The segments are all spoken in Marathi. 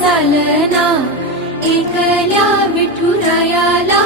चालना एकल्या विठुरायाला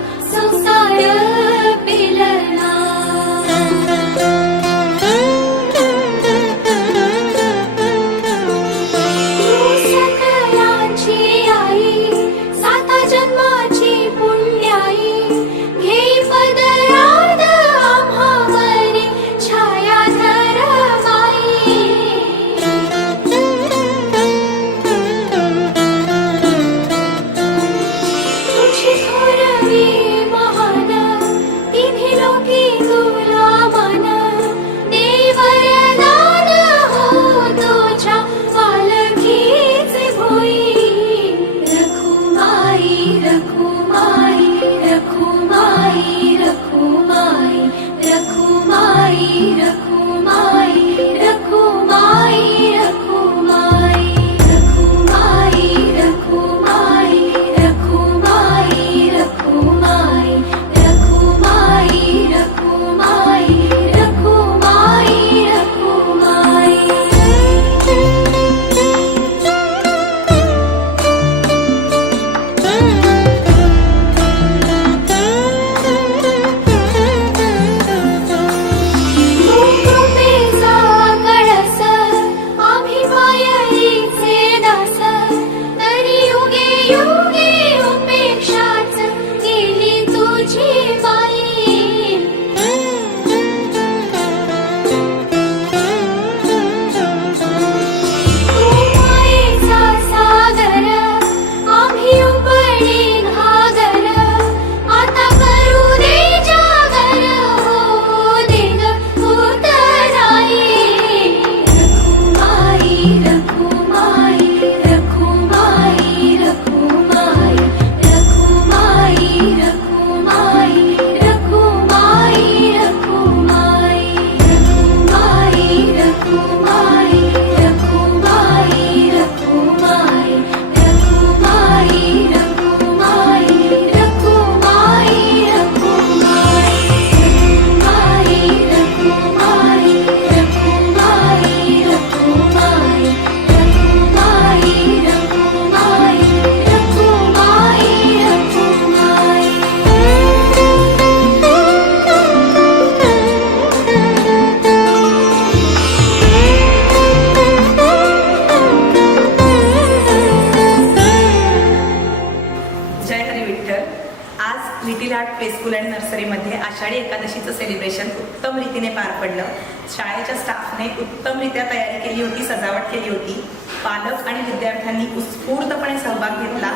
आज लिटिल आर्ट प्ले स्कूल आणि नर्सरीमध्ये आषाढी एकादशीचं सेलिब्रेशन उत्तम रीतीने पार पडलं. शाळेच्या स्टाफने उत्तमरित्या तयारी केली होती सजावट केली होती. पालक आणि विद्यार्थ्यांनी उत्स्फूर्तपणे सहभाग घेतला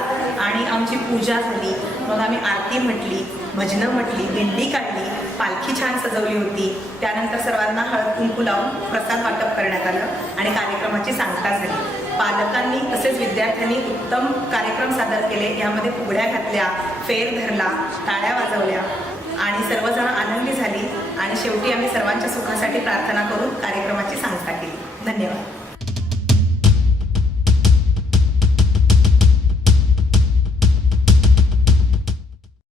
आणि आमची पूजा झाली. मग आम्ही आरती म्हटली भजनं म्हटली दिंडी काढली पालखी छान सजवली होती. त्यानंतर सर्वांना हळद कुंकू लावून प्रसाद वाटप करण्यात आलं आणि कार्यक्रमाची सांगता झाली. पालकांनी तसेच विद्यार्थ्यांनी उत्तम कार्यक्रम सादर केले. यामध्ये फुगड्या घातल्या फेर धरला टाळ्या वाजवल्या आणि सर्वजण आनंदी झाली. आणि शेवटी आम्ही सर्वांच्या सुखासाठी प्रार्थना करून कार्यक्रमाची सांगता केली. धन्यवाद.